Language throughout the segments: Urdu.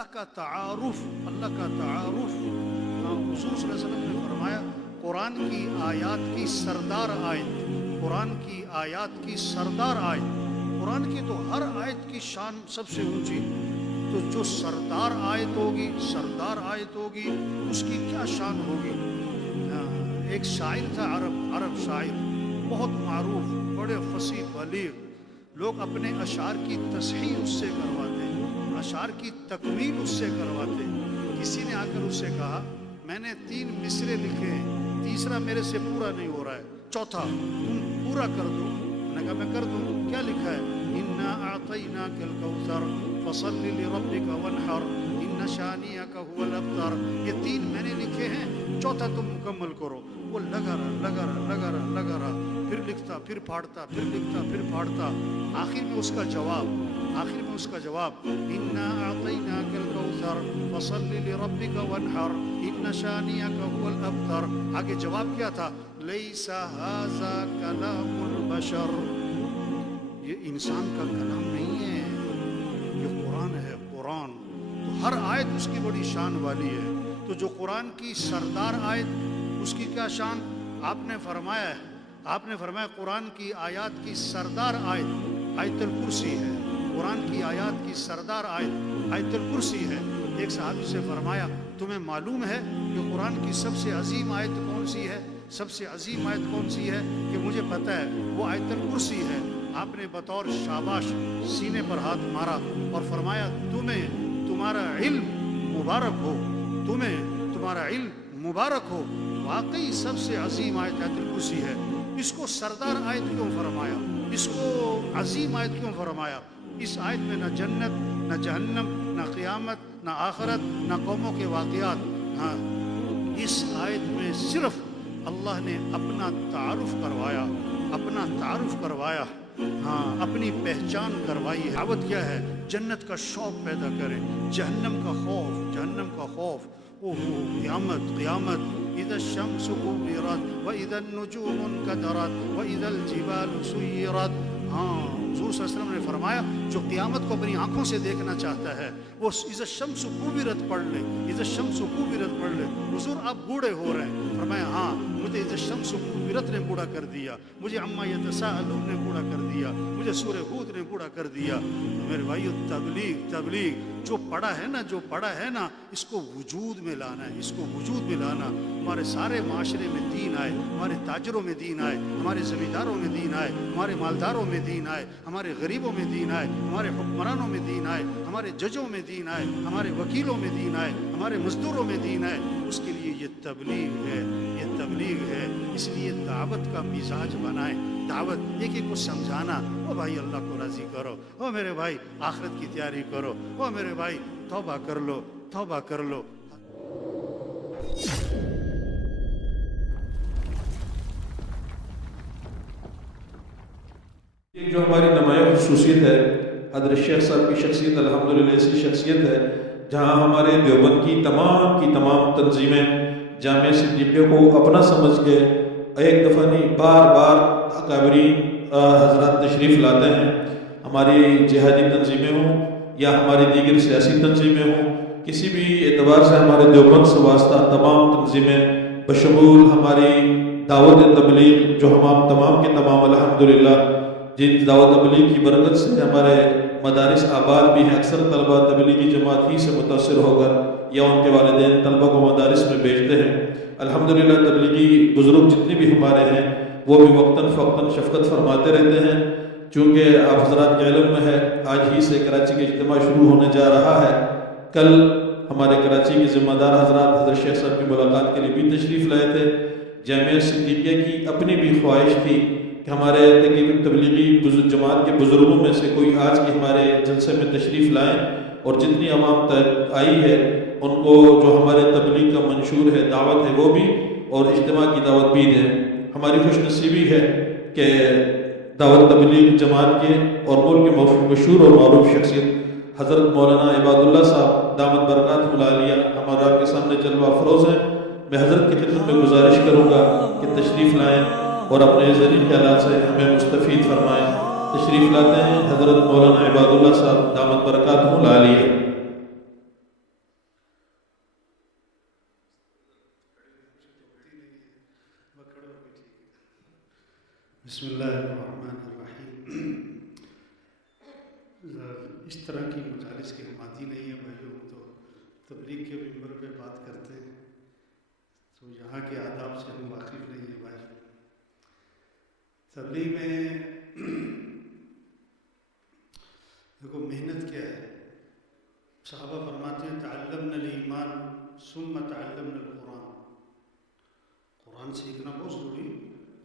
اللہ کا تعارف حضور صلی اللہ علیہ وسلم نے فرمایا قرآن کی آیات کی سردار آیت، قرآن کی آیات کی سردار آیت، قرآن کی تو ہر آیت کی شان سب سے اونچی، تو جو سردار آیت ہوگی اس کی کیا شان ہوگی۔ ایک شاعر تھا عرب شاعر بہت معروف، بڑے فصیح بلیغ، لوگ اپنے اشعار کی تصحیح اس سے کرواتے، اشعار کی تکمیل اس سے کرواتے۔ کسی نے آ کر اس سے کہا میں نے 3 مصرے لکھے ہیں، تیسرا میرے سے پورا نہیں ہو رہا ہے، چوتھا تم پورا کر دو۔ میں نے کہا میں کر دوں، کیا لکھا ہے؟ اِنَّا أَعْطَيْنَاكَ الْكَوْثَرَ فَصَلِّ لِرَبِّكَ وَانْحَرْ إِنَّ شَانِئَكَ هُوَ الْأَبْتَرُ۔ یہ 3 میں نے لکھے ہیں، چوتھا تم مکمل کرو۔ وہ لگا رہا، پھر لکھتا، پھر پھاڑتا، پھر لکھتا، پھر پھاڑتا، آخر میں اس کا جواب اِنَّا أَعْطَيْنَاكَ الْكَوْثَرَ فَصَلِّ لِرَبِّكَ وَانْحَرْ إِنَّ شَانِئَكَ هُوَ الْأَبْتَرُ۔ آگے جواب کیا تھا؟ لَيْسَ هَذَا كَلَامُ الْبَشَرِ، یہ انسان کا کلام نہیں ہے، یہ قرآن ہے، قرآن۔ تو ہر آیت اس کی بڑی شان والی ہے۔ تو جو قرآن کی سردار آیت، اس کی کیا شان؟ آپ نے فرمایا قرآن کی آیات کی سردار آیت آیت الکرسی ہے، قرآن کی آیات کی سردار آیت آیت الکرسی ہے۔ ایک صحابی سے فرمایا تمہیں معلوم ہے کہ قرآن کی سب سے عظیم آیت کون سی ہے؟ سب سے عظیم آیت کون سی ہے؟ کہ مجھے پتہ ہے، وہ آیت الکرسی ہے۔ آپ نے بطور شاباش سینے پر ہاتھ مارا اور فرمایا تمہارا علم مبارک ہو، تمہارا علم مبارک ہو، واقعی سب سے عظیم آیت آیت الکرسی ہے۔ اس کو سردار آیت کیوں فرمایا؟ اس کو عظیم آیت کیوں فرمایا؟ اس آیت میں نہ جنت، نہ جہنم، نہ قیامت، نہ آخرت، نہ قوموں کے واقعات۔ ہاں، اس آیت میں صرف اللہ نے اپنا تعارف کروایا، ہاں، اپنی پہچان کروائی ہے۔ دعوت کیا ہے؟ جنت کا شوق پیدا کرے، جہنم کا خوف، قیامت، اذا الشمس كورت واذا النجوم انكدرت واذا الجبال سيرت۔ ہاں، حضور صلی اللہ علیہ وسلم نے فرمایا جو قیامت کو اپنی آنکھوں سے دیکھنا چاہتا ہے وہ اذا الشمس كورت پڑھ لے، اذا الشمس كورت پڑھ لے۔ حضور آپ بوڑھے ہو رہے ہیں، فرمایا ہاں، مجھے اذا الشمس كورت نے بوڑھا کر دیا، مجھے عما يتساءلون نے بوڑھا کر دیا، مجھے سورہ ہود نے بوڑھا کر دیا۔ میرے بھائیو، تبلیغ جو پڑھا ہے نا اس کو وجود میں لانا ہے، ہمارے سارے معاشرے میں دین آئے، ہمارے تاجروں میں دین آئے، ہمارے زمینداروں میں دین آئے، ہمارے مالداروں میں دین آئے، ہمارے غریبوں میں دین آئے، ہمارے حکمرانوں میں دین آئے، ہمارے ججوں میں دین آئے، ہمارے وکیلوں میں دین آئے، ہمارے مزدوروں میں دین آئے۔ اس کے لیے یہ تبلیغ ہے، اس لیے دعوت کا مزاج بنائیں، دعوت ایک کو سمجھانا، او بھائی اللہ کو راضی کرو، او میرے بھائی آخرت کی تیاری کرو، او میرے بھائی توبہ کر لو۔ یہ جو ہماری نمایاں خصوصیت ہے، حضرت شیخ صاحب کی شخصیت الحمدللہ ایسی شخصیت ہے جہاں ہمارے دیوبند کی تمام تنظیمیں جامعہ صدیقیہ کو اپنا سمجھ کے ایک دفعہ نہیں بار اکابرین حضرات تشریف لاتے ہیں۔ ہماری جہادی تنظیمیں ہوں یا ہماری دیگر سیاسی تنظیمیں ہوں، کسی بھی اعتبار سے ہمارے دیوبند سے واسطہ تمام تنظیمیں بشمول ہماری دعوت تبلیغ جو ہم تمام کے تمام الحمدللہ جن دعوت تبلیغ کی برکت سے ہمارے مدارس آباد بھی ہیں، اکثر طلبہ تبلیغی جماعت ہی سے متاثر ہو کر یا ان کے والدین طلبہ کو مدارس میں بھیجتے ہیں۔ الحمدللہ تبلیغی بزرگ جتنے بھی ہمارے ہیں وہ بھی وقتاً فوقتاً شفقت فرماتے رہتے ہیں۔ چونکہ آپ حضرات کے علم میں ہے، آج ہی سے کراچی کا اجتماع شروع ہونے جا رہا ہے۔ کل ہمارے کراچی کے ذمہ دار حضرات حضرت شیخ صاحب کی ملاقات کے لیے بھی تشریف لائے تھے۔ جامعہ صدیقیہ کی اپنی بھی خواہش تھی کہ ہمارے تبلیغی جماعت کے بزرگوں میں سے کوئی آج کے ہمارے جلسے میں تشریف لائیں اور جتنی عوام تک آئی ہے ان کو جو ہمارے تبلیغ کا منشور ہے، دعوت ہے، وہ بھی اور اجتماع کی دعوت بھی دیں۔ ہماری خوش نصیبی ہے کہ دعوت تبلیغ جماعت کے اور ملک کے مشہور اور معروف شخصیت حضرت مولانا عباد اللہ صاحب دامت برکاتہ العالیہ ہمارا آپ کے سامنے جلوہ افروز ہیں۔ میں حضرت کی خدمت میں گزارش کروں گا کہ تشریف لائیں اور اپنے ذریعے خیالات سے ہمیں مستفید فرمائیں۔ تشریف لاتے ہیں حضرت مولانا عباد اللہ صاحب دامت برکاتہ العالیہ۔ بسم اللہ الرحمن الرحیم۔ اس طرح کی مجالس کی ہم عادی نہیں ہیں بھائیوں، تو تبلیغ کے ممبر پہ بات کرتے ہیں تو یہاں کے آداب سے ہم واقف نہیں ہیں بھائی۔ تبلیغ میں دیکھو محنت کیا ہے، صحابہ فرماتے ہیں تعلمنا الایمان ثم تعلمنا القرآن۔ قرآن سیکھنا بہت ضروری،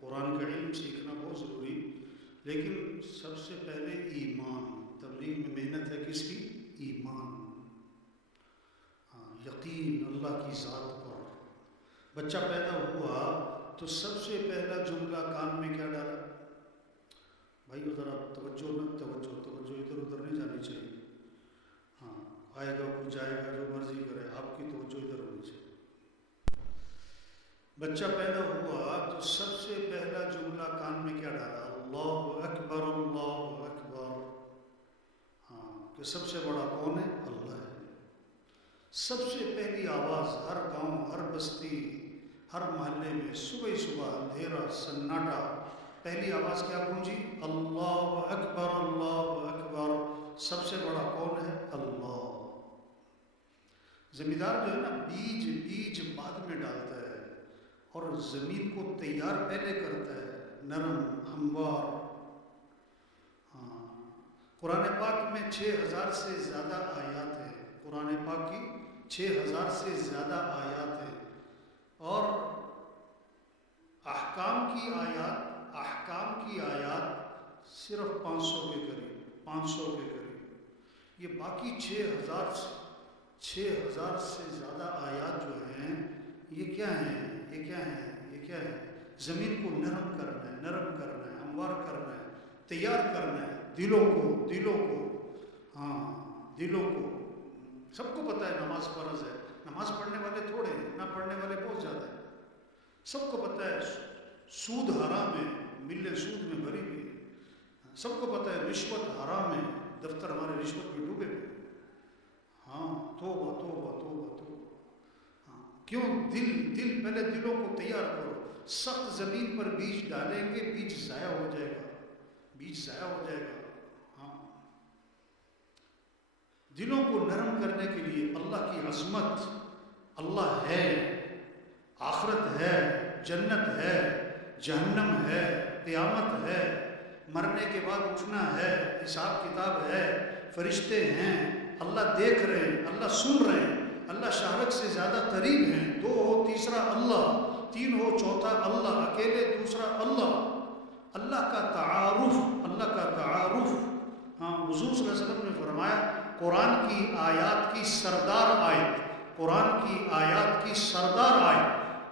قرآن کا علم سیکھنا بہت ضروری، لیکن سب سے پہلے ایمان۔ تبلیغ میں محنت ہے کس کی؟ ایمان، یقین اللہ کی ذات پر۔ بچہ پیدا ہوا تو سب سے پہلا جملہ کان میں کیا ڈالا؟ بھائی ذرا توجہ نہ، توجہ ادھر ادھر نہیں جانی چاہیے۔ ہاں، آئے گا کچھ جائے گا جو مرضی کرے، آپ کی توجہ ادھر ہونی چاہیے۔ بچہ پیدا ہوا تو سب سے پہلا جملہ کان میں کیا ڈالا؟ اللہ اکبر، اللہ اکبر۔ ہاں، کہ سب سے بڑا کون ہے؟ اللہ ہے۔ سب سے پہلی آواز ہر گاؤں، ہر بستی، ہر محلے میں صبح صبح اندھیرا سناٹا، پہلی آواز کیا گونجی؟ اللہ اکبر، اللہ اکبر۔ سب سے بڑا کون ہے؟ اللہ۔ زمیندار جو ہے نا، بیج بعد میں ڈالتا ہے اور زمین کو تیار پہلے کرتا ہے، نرم ہموار۔ ہاں، قرآن پاک میں 6000 سے زیادہ آیات ہیں، قرآن پاک کی 6000 سے زیادہ آیات ہیں، اور احکام کی آیات صرف 500 کے قریب۔ یہ باقی 6000 سے زیادہ آیات جو ہیں، یہ کیا ہیں؟ زمین کو نرم کرنا ہے، ہموار کرنا ہے، تیار کرنا ہے، دلوں کو۔ سب کو پتہ ہے نماز فرض ہے، نماز پڑھنے والے تھوڑے ہیں، نہ پڑھنے والے بہت زیادہ ہیں۔ سب کو پتہ ہے سود حرام ہے، ملیں سود میں بھری ہوئی ہے۔ سب کو پتہ ہے رشوت حرام ہے، دفتر ہمارے رشوت میں ڈوبے ہوئے۔ ہاں، توبہ۔ کیوں؟ دل پہلے دلوں کو تیار کرو۔ سخت زمین پر بیج ڈالیں گے، بیج ضائع ہو جائے گا۔ ہاں، دلوں کو نرم کرنے کے لیے اللہ کی عظمت، اللہ ہے، آخرت ہے، جنت ہے، جہنم ہے، قیامت ہے، مرنے کے بعد اٹھنا ہے، حساب کتاب ہے، فرشتے ہیں، اللہ دیکھ رہے ہیں، اللہ سن رہے ہیں، اللہ شہرت سے زیادہ قریب ہیں۔ 2 ہو تیسرا اللہ، 3 ہو چوتھا اللہ، اکیلے دوسرا اللہ۔ اللہ کا تعارف۔ ہاں، حضور صلی اللہ علیہ وسلم نے فرمایا قرآن کی آیات کی سردار آیت۔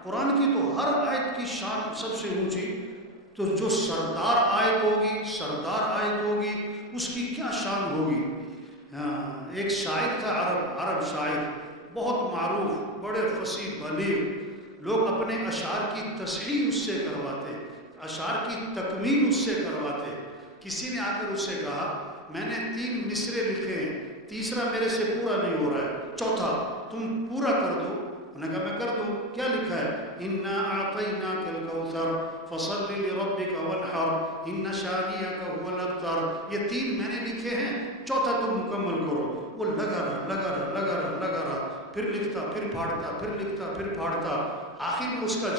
قرآن کی تو ہر آیت کی شان سب سے اونچی، تو جو سردار آیت ہوگی اس کی کیا شان ہوگی؟ ہاں، ایک شاعر تھا، عرب شاعر، بہت معروف، بڑے فصیح بلیغ، لوگ اپنے اشعار کی تصحیح اس سے کرواتے، اشعار کی تکمیل اس سے کرواتے۔ کسی نے آ کر اس سے کہا میں نے 3 مصرے لکھے ہیں، تیسرا میرے سے پورا نہیں ہو رہا ہے، چوتھا تم پورا کر دو۔ انہوں نے کہا میں کر دوں۔ کیا لکھا ہے؟ اِنَّا أَعْطَيْنَاكَ الْكَوْثَرَ فَصَلِّ لِرَبِّكَ وَانْحَرْ إِنَّ شَانِئَكَ هُوَ الْأَبْتَرُ۔ یہ 3 میں نے لکھے ہیں، چوتھا تم مکمل کرو۔ وہ لگا رہا، پھر لکھتا، پھر پھاڑتا، آخر میں اس کا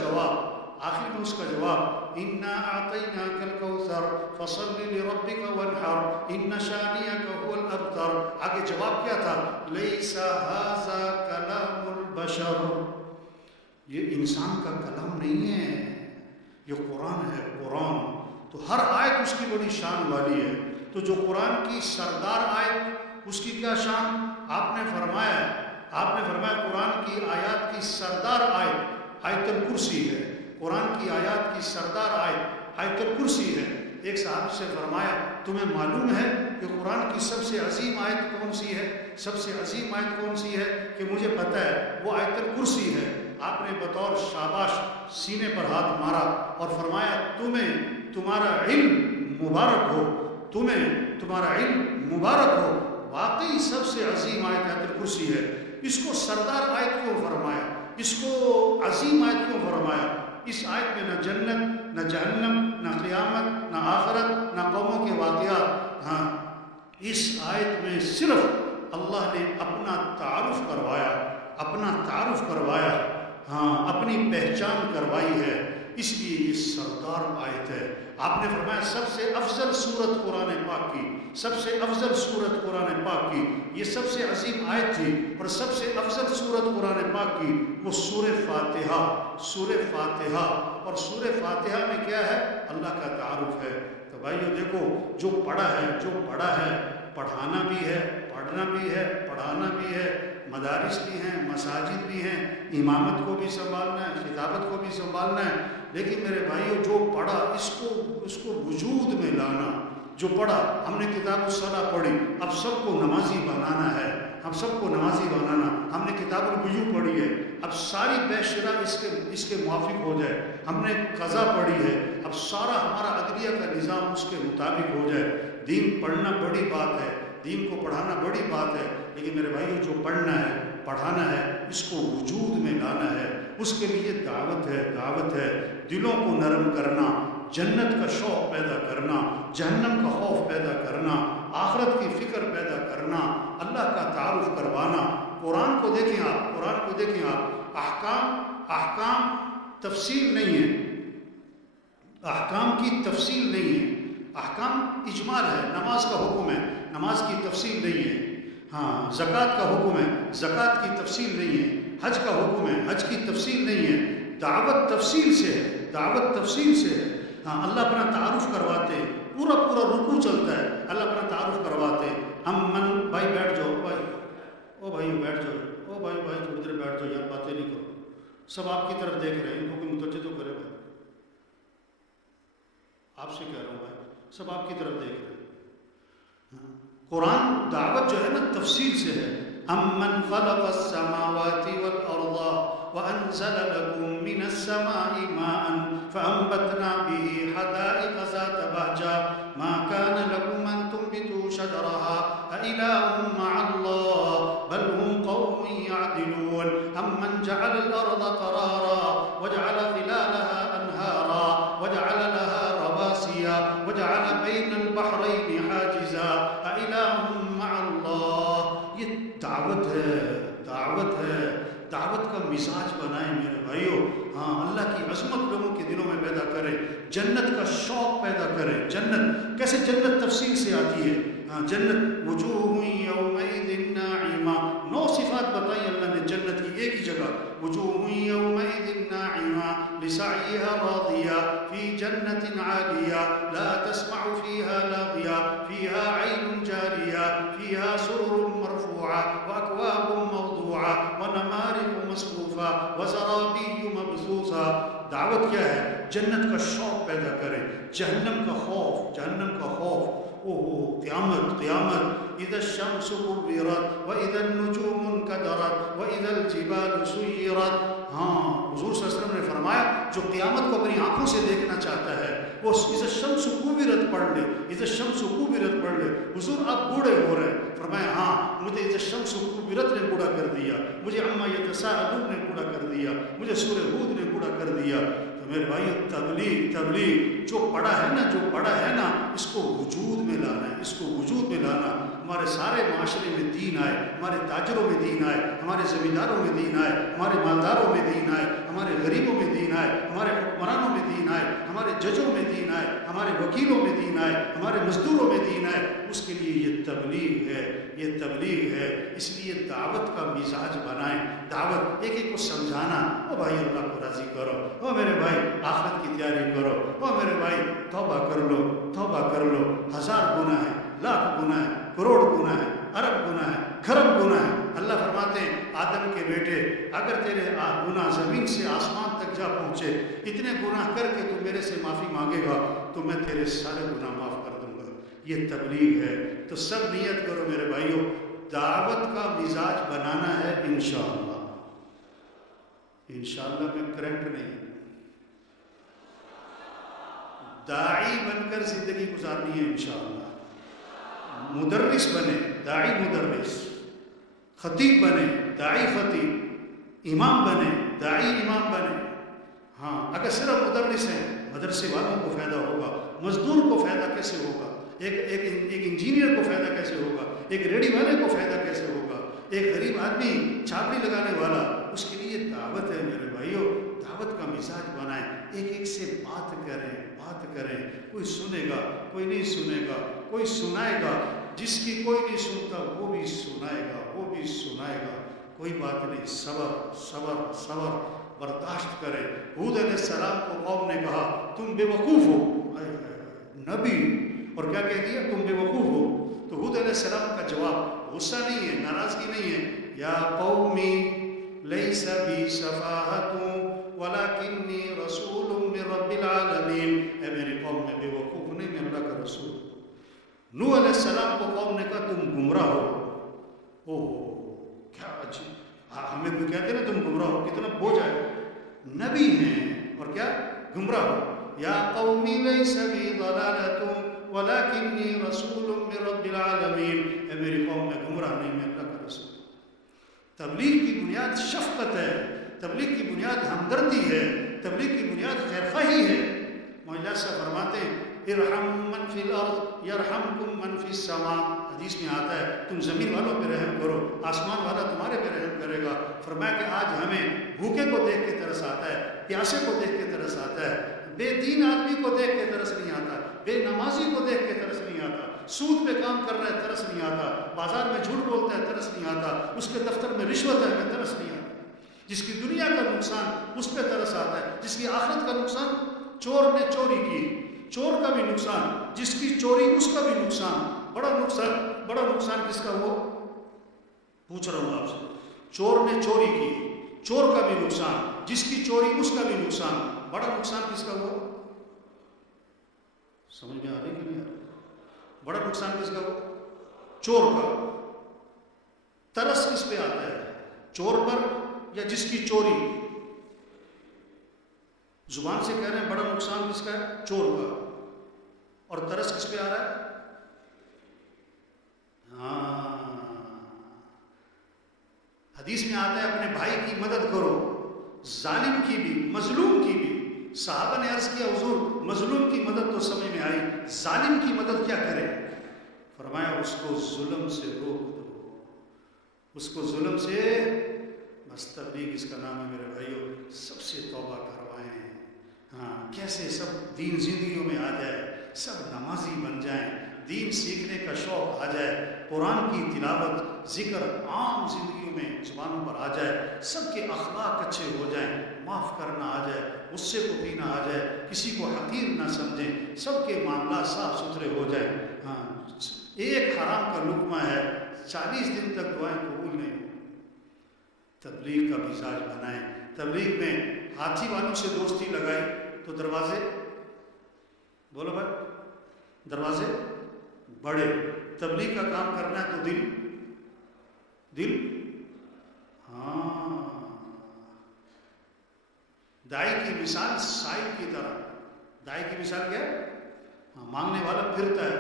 جواب اِنَّا أَعْطَيْنَاكَ الْكَوْثَرَ فَصَلِّ لِرَبِّكَ وَانْحَرْ إِنَّ شَانِئَكَ هُوَ الْأَبْتَرُ۔ آگے جواب کیا تھا؟ لَيْسَ هَذَا كَلَامُ الْبَشَرِ۔ یہ انسان کا کلام نہیں ہے، یہ قرآن ہے، قرآن۔ تو ہر آیت اس کی بڑی شان والی ہے۔ تو جو قرآن کی سردار آیت، اس کی کیا شان؟ آپ نے فرمایا قرآن کی آیات کی سردار آیت آیت الکرسی ہے۔ قرآن کی آیات کی سردار آیت آیت الکرسی ہے۔ ایک صاحب سے فرمایا تمہیں معلوم ہے کہ قرآن کی سب سے عظیم آیت کون سی ہے؟ کہ مجھے پتہ ہے، وہ آیت الکرسی ہے۔ آپ نے بطور شاباش سینے پر ہاتھ مارا اور فرمایا تمہارا علم مبارک ہو، واقعی سب سے عظیم آیت آیت الکرسی ہے۔ اس کو سردار آیت کیوں فرمایا؟ اس کو عظیم آیت کیوں فرمایا؟ اس آیت میں نہ جنت، نہ جہنم، نہ قیامت، نہ آخرت، نہ قوموں کے واقعات. ہاں، اس آیت میں صرف اللہ نے اپنا تعارف کروایا، اپنا تعارف کروایا، ہاں، اپنی پہچان کروائی ہے. اس لیے یہ سردار آیت ہے. آپ نے فرمایا سب سے افضل سورت قرآن پاک کی، سب سے افضل سورت قرآن پاک کی، یہ سب سے عظیم آیت تھی. اور سب سے افضل سورت قرآن پاک کی وہ سورہ فاتحہ، سورہ فاتحہ. اور سورہ فاتحہ میں کیا ہے؟ اللہ کا تعارف ہے. تو بھائیو دیکھو، جو پڑھا ہے، جو پڑھا ہے، پڑھانا بھی ہے، پڑھنا بھی ہے، پڑھانا بھی ہے، مدارس بھی ہیں، مساجد بھی ہیں، امامت کو بھی سنبھالنا ہے، خطابت کو بھی سنبھالنا ہے. لیکن میرے بھائیو جو پڑھا اس کو وجود میں لانا. جو پڑھا، ہم نے کتاب الصلاۃ پڑھی، اب سب کو نمازی بنانا ہے، ہم سب کو نمازی بنانا. ہم نے کتاب الوضو پڑھی ہے، اب ساری بے شرح اس کے موافق ہو جائے. ہم نے قضا پڑھی ہے، اب سارا ہمارا عدلیہ کا نظام اس کے مطابق ہو جائے. دین پڑھنا بڑی بات ہے، دین کو پڑھانا بڑی بات ہے. لیکن میرے بھائیو جو پڑھنا ہے، پڑھانا ہے، اس کو وجود میں لانا ہے. اس کے لیے دعوت ہے، دعوت ہے. دلوں کو نرم کرنا، جنت کا شوق پیدا کرنا، جہنم کا خوف پیدا کرنا، آخرت کی فکر پیدا کرنا، اللہ کا تعارف کروانا. قرآن کو دیکھیں آپ، قرآن کو دیکھیں آپ. احکام تفصیل نہیں ہے، احکام کی تفصیل نہیں ہے. احکام اجمال ہے. نماز کا حکم ہے، نماز کی تفصیل نہیں ہے. ہاں، زکوٰۃ کا حکم ہے، زکوٰۃ کی تفصیل نہیں ہے. حج کا حکم ہے، حج کی تفصیل نہیں ہے. دعوت تفصیل سے ہے، دعوت تفصیل سے ہے. ہاں، اللہ اپنا تعارف کرواتے ہیں، پورا رکوع چلتا ہے، اللہ اپنا تعارف کرواتے ہیں. من بھائی بیٹھ جاؤ، بھائی او بھائی بیٹھ جاؤ، او بھائی تھوڑی دیر بیٹھ جاؤ یار، باتیں نہیں کرو. سب آپ کی طرف دیکھ رہے ہیں، ان کو کوئی متوجہ تو کرے. بھائی آپ سے کہہ رہا ہوں بھائی، سب آپ کی طرف دیکھ رہے ہیں. قرآن دعوت جو ہے نا تفصیل سے ہے. امن خلق السماوات والارض وانزل لكم من السماء ماء فانبتنا به حدائق ذات بهجة ما كان لكم ان تنبتوا شجرها أإله مع الله بل هم قوم يعدلون. امن جعل الارض قرارا وجعل خلالها انهارا وجعل لها رواسي وجعل بين البحرين حاجزا أإله مع الله. یہ دعوت ہے، دعوت ہے. دعوت کا مزاج بنائیں میرے بھائیو. ہاں، اللہ کی عظمت لوگوں کے دلوں میں پیدا کرے، جنت کا شوق پیدا کرے. جنت کیسے؟ جنت تفصیل سے آتی ہے. ہاں، جنت وجوہ یومئذ ناعمہ، 9 صفات بتائی اللہ نے جنت کی ایک ہی جگہ. وجوہ یومئذ ناعمہ لسعیہا راضیہ فی جنت عالیہ لا تسمع فیہا لاغیہ فیہا عین جاریہ فیہا سرر مرفوعہ واکواب موضوعہ ونمارق مصفوفہ وزرابی مبثوثہ. دعوت کیا ہے؟ جنت کا شوق پیدا کرے، جہنم کا خوف، جہنم کا خوف. قیامت، قیامت. اذا الشمس كورت واذا النجوم انكدرت واذا الجبال سيرت. ہاں، حضور صلی اللہ علیہ وسلم نے فرمایا جو قیامت کو اپنی آنکھوں سے دیکھنا چاہتا ہے وہ اذا الشمس كورت پڑھ لے، اذا الشمس كورت پڑھ لے. حضور آپ بوڑھے ہو رہے ہیں، فرمایا ہاں مجھے اذا الشمس كورت نے بوڑھا کر دیا، مجھے عما يتساءلون نے بوڑھا کر دیا، مجھے سورہ ہود نے بوڑھا کر دیا. تو میرے بھائی تبلیغ جو پڑھا ہے نا، جو پڑھا ہے نا، اس کو وجود میں لانا ہے، اس کو وجود میں لانا. ہمارے سارے معاشرے میں دین آئے، ہمارے تاجروں میں دین آئے، ہمارے زمینداروں میں دین آئے، ہمارے مالداروں میں دین آئے، ہمارے غریبوں میں دین آئے، ہمارے حکمرانوں میں دین آئے، ہمارے ججوں میں دین آئے، ہمارے وکیلوں میں دین آئے، ہمارے مزدوروں میں دین آئے. اس کے لیے یہ تبلیغ ہے، یہ تبلیغ ہے. اس لیے دعوت کا مزاج بنائیں. دعوت ایک ایک کو سمجھانا. او بھائی اللہ کو راضی کرو، او میرے بھائی آخرت کی تیاری کرو، او میرے بھائی توبہ کر لو، توبہ کر لو. 1000 گناہ ہے، لاکھ گناہ ہے، کروڑ گناہ ہے، ارب گناہ ہے، کھرب گناہ ہے. اللہ فرماتے ہیں آدم کے بیٹے اگر تیرے گناہ زمین سے آسمان تک جا پہنچے، اتنے گناہ کر کے تو میرے سے معافی مانگے گا تو میں تیرے سارے گناہ معاف کر دوں گا. یہ تبلیغ ہے. تو سب نیت کرو میرے بھائیوں، دعوت کا مزاج بنانا ہے انشاءاللہ. انشاءاللہ میں کرنٹ نہیں، داعی بن کر زندگی گزارنی ہے انشاءاللہ. مدرس بنے، داعی مدرس. خطیب بنے، داعی خطیب. امام بنے، داعی امام بنے. ہاں، اگر صرف مدرس ہیں مدرسے والوں کو فائدہ ہوگا؟ مزدور کو فائدہ کیسے ہوگا؟ ایک انجینئر کو فائدہ کیسے ہوگا؟ ایک ریڈی والے کو فائدہ کیسے ہوگا؟ ایک غریب آدمی چھاپڑی لگانے والا، اس کے لیے دعوت ہے میرے بھائیوں، دعوت کا مزاج بنائیں، ایک ایک سے بات کریں، کوئی سنے گا، کوئی نہیں سنے گا، کوئی سنائے گا، جس کی کوئی نہیں سنتا وہ بھی سنائے گا، کوئی بات نہیں، صبر برداشت کرے۔ ہود علیہ السلام کو قوم نے کہا تم بے وقوف ہو، نبی، اور کیا کہہ دیا؟ تم بے وقوف ہو۔ تو ہود علیہ السلام کا جواب غصہ نہیں ہے، ناراضگی نہیں ہے، یا قومی لیس بی صفاحت ولکنی رسول من رب العالمین، اے میری قوم میں بے وقوف نہیں، میں اللہ کا رسول ہوں۔ نوح علیہ السلام کو قوم نے کہا تم گمراہ ہو، کیا عجیب، ہمیں کوئی کہتے ہیں نا تم گمراہ ہو، کتنا بوجھ آئے، نبی ہیں اور کیا گمراہ ہو۔ یا قومی لیس بی ضلالۃ ولکنی رسول من رب العالمین، اے میری قوم میں گمراہ نہیں، میں اللہ کا رسول ہوں۔ تبلیغ کی بنیاد شفقت ہے، تبلیغ کی بنیاد ہمدردی ہے، تبلیغ کی بنیاد خیرخواہی ہے۔ مولانا صاحب فرماتے ہیں ارحم من فی الارض یرحمکم من فی السماء، حدیث میں آتا ہے تم زمین والوں پہ رحم کرو، آسمان والا تمہارے پہ رحم کرے گا۔ فرمایا کہ آج ہمیں بھوکے کو دیکھ کے ترس آتا ہے، پیاسے کو دیکھ کے ترس آتا ہے، بے دین آدمی کو دیکھ کے ترس نہیں آتا، بے نمازی کو دیکھ کے ترس نہیں آتا، سود پہ کام کر رہا ہے ترس نہیں آتا، بازار میں جھوٹ بولتا ہے ترس نہیں آتا، اس کے دفتر میں رشوت ہے ہمیں ترس نہیں آتا۔ جس کی دنیا کا نقصان اس پہ ترس آتا ہے، جس کی آخرت کا نقصان، چور نے چوری کی، چور کا بھی نقصان، جس کی چوری اس کا بھی نقصان، بڑا نقصان کس کا ہوا؟ پوچھ رہا ہوں آپ سے، چور نے چوری کی، چور کا بھی نقصان، جس کی چوری اس کا بھی نقصان، بڑا نقصان کس کا ہوا؟ سمجھ میں آ رہی کہ نہیں آ رہی؟ بڑا نقصان کس کا ہوا؟ چور کا۔ ترس کس پہ آتا ہے؟ چور پر یا جس کی چوری؟ زبان سے کہہ رہے ہیں بڑا نقصان کس کا ہے؟ چور کا۔ اور ترس کس پہ آ رہا ہے؟ حدیث میں آتا ہے اپنے بھائی کی مدد کرو، ظالم کی بھی مظلوم کی بھی۔ صحابہ نے عرض کیا حضور مظلوم کی مدد تو سمجھ میں آئی، ظالم کی مدد کیا کرے؟ فرمایا اس کو ظلم سے روک دو، اس کو ظلم سے، بس تبلیغ اس کا نام ہے میرے بھائیوں، سب سے توبہ کروائیں۔ کیسے سب دین زندگیوں میں آ جائے، سب نمازی بن جائیں، دین سیکھنے کا شوق آ جائے، قرآن کی تلاوت ذکر عام زندگیوں میں زبانوں پر آ جائے، سب کے اخلاق اچھے ہو جائیں، معاف کرنا آ جائے، غصے کو پینا آ جائے، کسی کو حقیر نہ سمجھیں، سب کے معاملات صاف ستھرے ہو جائیں۔ ایک حرام کا لقمہ ہے 40 دن تک دعائیں قبول نہیں۔ تبلیغ کا مزاج بنائیں۔ تبلیغ میں ہاتھی والوں سے دوستی لگائی تو دروازے، بولو بھائی، دروازے بڑے۔ تبلیغ کا کام کرنا ہے تو دل دائی کی مثال سائل کی طرح، دائی کی مثال کیا ہے؟ مانگنے والا پھرتا ہے،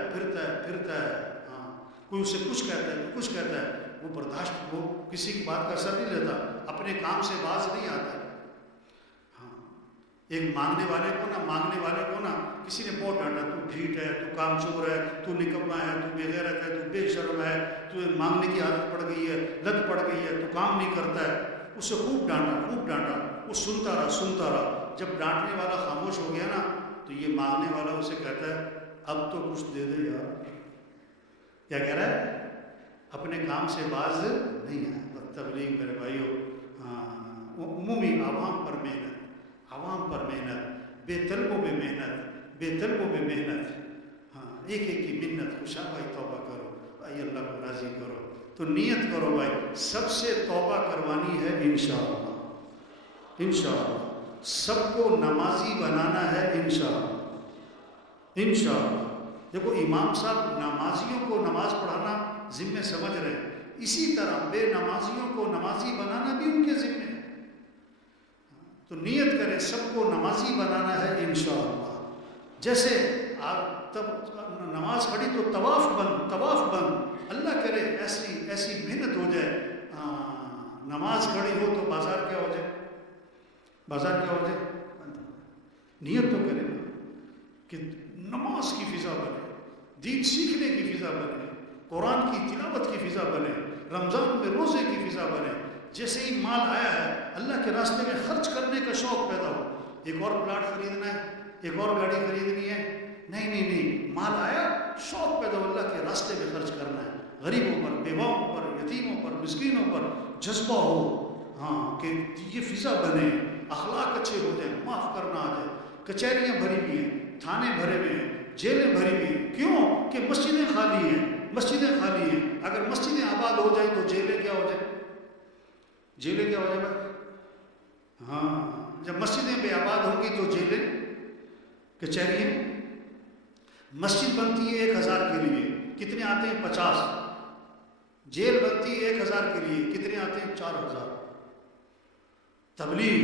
کوئی اسے کچھ کہتا ہے، وہ برداشت، وہ کسی کی بات کا اثر نہیں لیتا، اپنے کام سے باز نہیں آتا ہے۔ ایک مانگنے والے کو نا کسی نے بہت ڈانٹا، تو ڈھیٹ ہے، تو کام چور ہے، تو نکما ہے، تو بے غیرت ہے، تو بے شرم ہے، تو مانگنے کی عادت پڑ گئی ہے، لت پڑ گئی ہے، تو کام نہیں کرتا ہے۔ اسے خوب ڈانٹا، وہ سنتا رہا۔ جب ڈانٹنے والا خاموش ہو گیا نا تو یہ مانگنے والا اسے کہتا ہے اب تو کچھ دے دے یار۔ کیا کہہ رہا ہے؟ اپنے کام سے باز نہیں ہے۔ تبلیغ میرے بھائیوں، عمومی عوام پر محنت، بے طلبوں میں محنت، ایک کی منت، خوشا بھائی توبہ کرو، بھائی اللہ کو راضی کرو، تو نیت کرو بھائی سب سے توبہ کروانی ہے انشاءاللہ، سب کو نمازی بنانا ہے انشاءاللہ۔ دیکھو امام صاحب نمازیوں کو نماز پڑھانا ذمہ سمجھ رہے ہیں، اسی طرح بے نمازیوں کو نمازی بنانا بھی ان کے ذمہ ہے۔ تو نیت کریں سب کو نمازی بنانا ہے انشاءاللہ۔ جیسے آپ نماز پڑھی تو طواف بند، اللہ کرے ایسی محنت ہو جائے، نماز کھڑی ہو تو بازار کیا ہو جائے؟ نیت تو کرے کہ نماز کی فضا بنے، دین سیکھنے کی فضا بنے، قرآن کی تلاوت کی فضا بنے، رمضان میں روزے کی فضا بنے. جیسے ہی مال آیا ہے اللہ کے راستے میں خرچ کرنے کا شوق پیدا ہو. ایک اور پلاٹ خریدنا ہے، ایک اور گاڑی خریدنی ہے، نہیں، مال آیا شوق پیدا ہو اللہ کے راستے میں خرچ کرنا ہے. غریبوں پر، بیواؤں پر، یتیموں پر، مسکینوں پر جذبہ ہو، ہاں کہ یہ فضا بنے، اخلاق اچھے ہو جائیں، معاف کرنا آ جائے. کچہریاں بھری ہوئی ہیں، تھانے بھرے ہوئے ہیں، جیلیں بھری ہوئی ہیں. کیوں کہ مسجدیں خالی ہیں، مسجدیں خالی ہیں. اگر مسجدیں آباد ہو جائیں تو جیلیں کیا ہو جائیں؟ جیلیں کیا ہو جائیں بھائی؟ ہاں، جب مسجدیں بے آباد ہوں گی تو جیلیں، کچہریاں. مسجد بنتی ہے 1000 کے لیے، کتنے آتے ہیں؟ 50. جیل بنتی ہے 1000 کے لیے، کتنے آتے ہیں؟ 4000. تبلیغ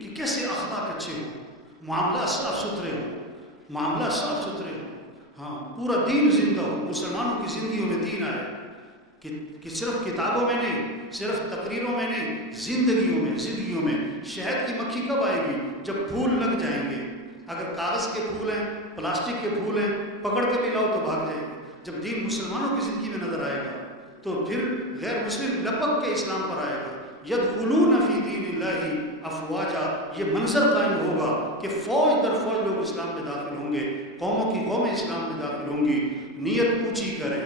کہ کیسے اخلاق اچھے ہوں، معاملات صاف ستھرے ہوں، معاملات صاف ستھرے ہوں. ہاں، پورا دین زندہ ہو، مسلمانوں کی زندگیوں میں دین آئے کہ صرف کتابوں میں نہیں، صرف تقریروں میں نہیں، زندگیوں میں. شہد کی مکھی کب آئے گی؟ جب پھول لگ جائیں گے. اگر کاغذ کے پھول ہیں، پلاسٹک کے پھول ہیں، پکڑ کے بھی لاؤ تو بھاگ جائیں گے. جب دین مسلمانوں کی زندگی میں نظر آئے گا تو پھر غیر مسلم لپک کے اسلام پر آئے گا. یدخلون فی دین اللہ افواجا، یہ منظر قائم ہوگا کہ فوج در فوج لوگ اسلام میں داخل ہوں گے، قوموں کی قومیں اسلام میں داخل ہوں گی. نیت اونچی کریں.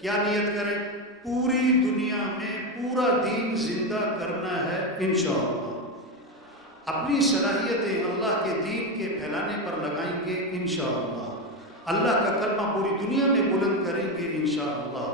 کیا نیت کریں؟ پوری دنیا میں پورا دین زندہ کرنا ہے انشاءاللہ. اپنی صلاحیتیں اللہ کے دین کے پھیلانے پر لگائیں گے انشاءاللہ. اللہ کا کلمہ پوری دنیا میں بلند کریں گے انشاءاللہ.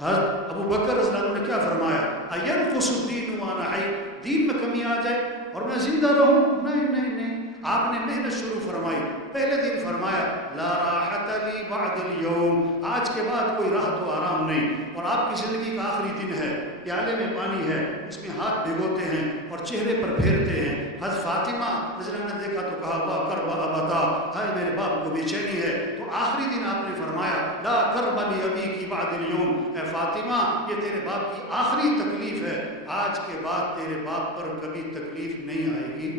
حضرت ابو بکر رضی اللہ عنہ نے کیا فرمایا؟ اَيَنْقُصُ الدِّينُ وَأَنَا حَيٌّ، دین میں کمی آ جائے اور میں زندہ رہوں؟ نہیں. آپ نے محنت شروع فرمائی. پہلے دن فرمایا لا راحت لی بعد اليوم، آج کے بعد کوئی راحت و آرام نہیں. اور آپ کی زندگی کا آخری دن ہے، پیالے میں پانی ہے، اس میں ہاتھ بھگوتے ہیں اور چہرے پر پھیرتے ہیں. حضرت فاطمہ رضی اللہ عنہ نے دیکھا تو کہا واہ کرب ابتا، ہائے میرے باپ کو بے چینی ہے. تو آخری دن آپ نے فرمایا لا کرب لابیک بعد اليوم، اے فاطمہ یہ تیرے باپ کی آخری تکلیف ہے، آج کے بعد تیرے باپ پر کبھی تکلیف نہیں آئے گی.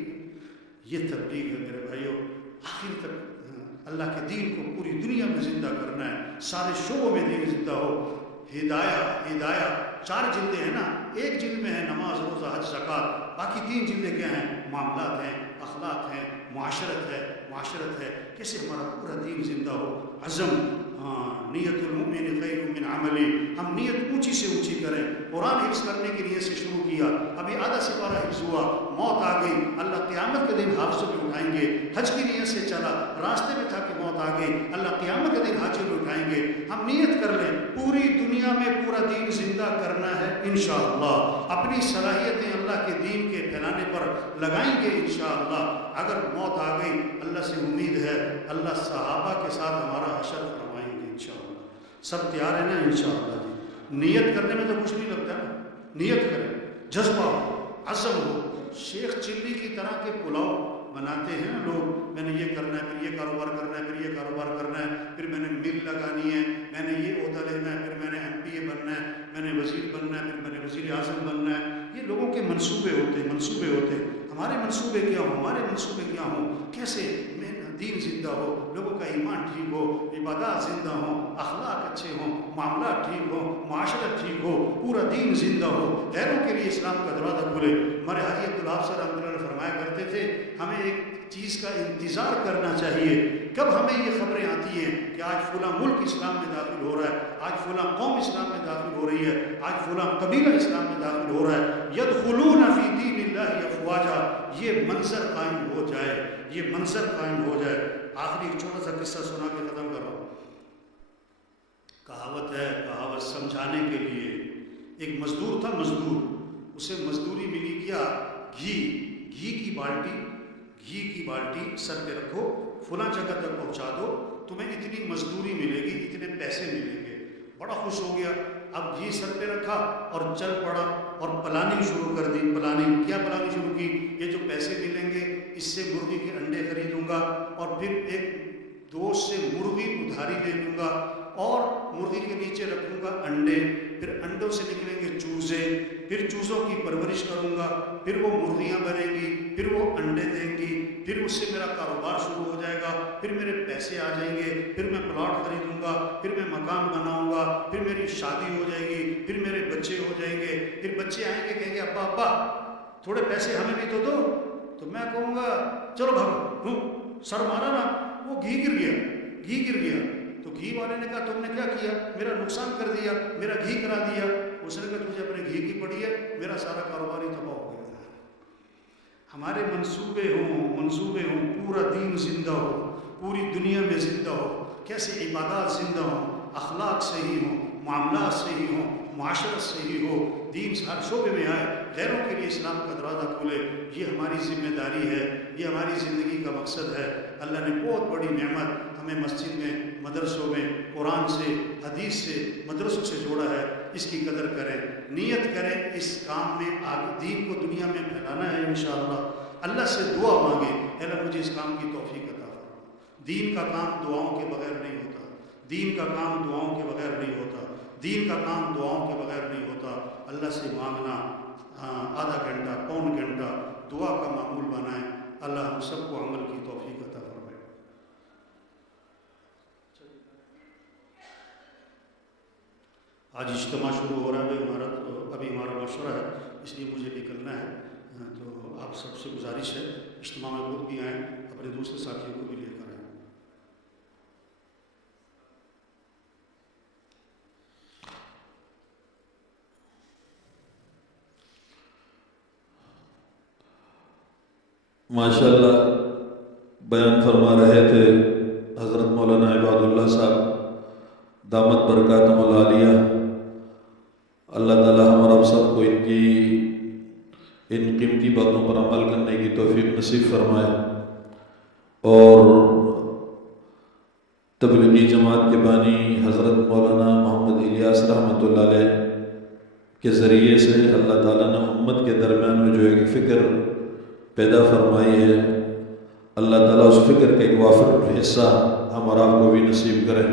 یہ تبلیغ ہے میرے بھائیوں. آخر تک اللہ کے دین کو پوری دنیا میں زندہ کرنا ہے، سارے شعبوں میں دین زندہ ہو. ہدایہ 4 جلدیں ہیں نا، ایک جلد میں ہے نماز، روزہ، حج، زکوٰۃ، باقی 3 جلدیں کیا ہیں؟ معاملات ہیں، اخلاق ہیں، معاشرت ہے. کیسے ہمارا پورا دین زندہ ہو. عزم، نیت المؤمن خیر من عملی، ہم نیت اونچی سے اونچی کریں. قرآن حفظ کرنے کی نیت سے شروع کیا، ابھی آدھا سپارہ حفظ ہوا، موت آ گئی، اللہ قیامت کے دن حافظوں میں اٹھائیں گے. حج کی نیت سے چلا، راستے میں تھا کہ موت آ گئی، اللہ قیامت کے دن حاجیوں میں اٹھائیں گے. ہم نیت کر لیں پوری دنیا میں پورا دین زندہ کرنا ہے انشاءاللہ. اپنی صلاحیتیں اللہ کے دین کے پھیلانے پر لگائیں گے انشاءاللہ. اگر موت آ گئی اللہ سے امید ہے اللہ صحابہ کے ساتھ ہمارا حشر فرمائیں گے انشاءاللہ. سب تیار ہیں نا انشاءاللہ جی؟ نیت کرنے میں تو کچھ نہیں لگتا ہے نا. نیت کریں، جذبہ ہو، عزم ہو. شیخ چلی کی طرح کے پلاؤ بناتے ہیں نا لوگ، میں نے یہ کرنا ہے، پھر یہ کاروبار کرنا ہے، پھر یہ کاروبار کرنا ہے، پھر میں نے مل لگانی ہے، میں نے یہ عہدہ لینا ہے، پھر میں نے MPA بننا ہے، میں نے وزیر بننا ہے، پھر میں نے وزیر اعظم بننا ہے. یہ لوگوں کے منصوبے ہوتے ہیں. ہمارے منصوبے کیا ہوں؟ ہمارے منصوبے کیا ہوں؟ کیسے دین زندہ ہو، لوگوں کا ایمان ٹھیک ہو، عبادات زندہ ہوں، اخلاق اچھے ہوں، معاملات ٹھیک ہوں، معاشرت ٹھیک ہو، پورا دین زندہ ہو، غیروں کے لیے اسلام کا دروازہ کھلے. ہمارے حاجی عبدالوہاب صاحب رحمۃ اللہ علیہ فرمایا کرتے تھے ہمیں ایک چیز کا انتظار کرنا چاہیے. کب ہمیں یہ خبریں آتی ہیں کہ آج فلاں ملک اسلام میں داخل ہو رہا ہے، آج فلاں قوم اسلام میں داخل ہو رہی ہے، آج فلاں قبیلہ اسلام میں داخل ہو رہا ہے. یدخلون فی دین اللہ افواجا، یہ منظر قائم ہو جائے، یہ منظر قائم ہو جائے. آخری ایک چھوٹا سا قصہ سنا کے ختم کر رہا ہوں. کہاوت سمجھانے کے لیے. ایک مزدور تھا، اسے مزدوری ملی کیا؟ گھی کی بالٹی سر پہ رکھو، فلاں جگہ تک پہنچا دو، تمہیں اتنی مزدوری ملے گی، اتنے پیسے ملیں گے. بڑا خوش ہو گیا. اب گھی سر پہ رکھا اور چل پڑا اور پلاننگ شروع کر دی. کیا پلاننگ شروع کی؟ یہ جو پیسے ملیں گے اس سے مرغی کے انڈے خریدوں گا اور پھر ایک دوست سے مرغی ادھاری لے لوں گا اور مرغی کے نیچے رکھوں گا انڈے، پھر انڈوں سے نکلیں گے چوزے، پھر چوزوں کی پرورش کروں گا، پھر وہ مرغیاں بنیں گی، پھر وہ انڈے دیں گی، پھر اس سے میرا کاروبار شروع ہو جائے گا، پھر میرے پیسے آ جائیں گے، پھر میں پلاٹ خریدوں گا، پھر میں مکان بناؤں گا، پھر میری شادی ہو جائے گی، پھر میرے بچے ہو جائیں گے، پھر بچے آئیں گے کہیں گے ابا ابا تھوڑے پیسے ہمیں بھی تو دو، تو میں کہوں گا چلو بھاگو، سر مارا نا، وہ گھی گر گیا، گھی گر گیا، تو گھی والے نے کہا تم نے کیا کیا؟ میرا نقصان کر دیا، میرا گھی کرا دیا۔ اس نے کہا تجھے اپنے گھی کی پڑی ہے، میرا سارا کاروبار ہی تباہ ہو گیا۔ ہمارے منصوبے ہوں، پورا دین زندہ ہو، پوری دنیا میں زندہ ہو، کیسے عبادات زندہ ہوں، اخلاق صحیح ہوں، معاملات صحیح ہوں، معاشرت صحیح ہو، دین ہر شعبے میں آئے، غیروں کے لیے اسلام کا دروازہ کھولے، یہ ہماری ذمہ داری ہے، یہ ہماری زندگی کا مقصد ہے۔ اللہ نے بہت بڑی نعمت ہمیں مسجد میں، مدرسوں میں، قرآن سے، حدیث سے، مدرسوں سے جوڑا ہے، اس کی قدر کریں، نیت کریں، اس کام میں آگے دین کو دنیا میں پھیلانا ہے انشاءاللہ۔ اللہ سے دعا مانگیں، اے اللہ مجھے اس کام کی توفیق عطا فرما۔ دین کا کام دعاؤں کے بغیر نہیں ہوتا، دین کا کام دعاؤں کے بغیر نہیں ہوتا، دین کا کام دعاؤں کے بغیر نہیں ہوتا۔ اللہ سے مانگنا، آدھا گھنٹہ، پون گھنٹہ دعا کا معمول بنائیں۔ اللہ ہم سب کو عمل کی توفیق عطا فرمائے۔ آج اجتماع شروع ہو رہا ہے، ابھی ہمارا مشورہ ہے، اس لیے مجھے نکلنا ہے، تو آپ سب سے گزارش ہے اجتماع میں خود بھی آئیں، اپنے دوسرے ساتھیوں کو بھی لے کر آئیں۔ ماشاءاللہ بیان فرما رہے تھے حضرت مولانا عباد اللہ صاحب، دامت برکاتہم العالیہ۔ اللہ تعالی ہم اور آپ سب کو ان قیمتی باتوں پر عمل کرنے کی توفیق نصیب فرمائے، اور تبلیغی جماعت کے بانی حضرت مولانا محمد الیاس رحمۃ اللہ علیہ کے ذریعے سے اللہ تعالیٰ نے امت کے درمیان میں جو ایک فکر پیدا فرمائی ہے، اللہ تعالیٰ اس فکر کا ایک وافر حصہ ہم اور آپ کو بھی نصیب کرے۔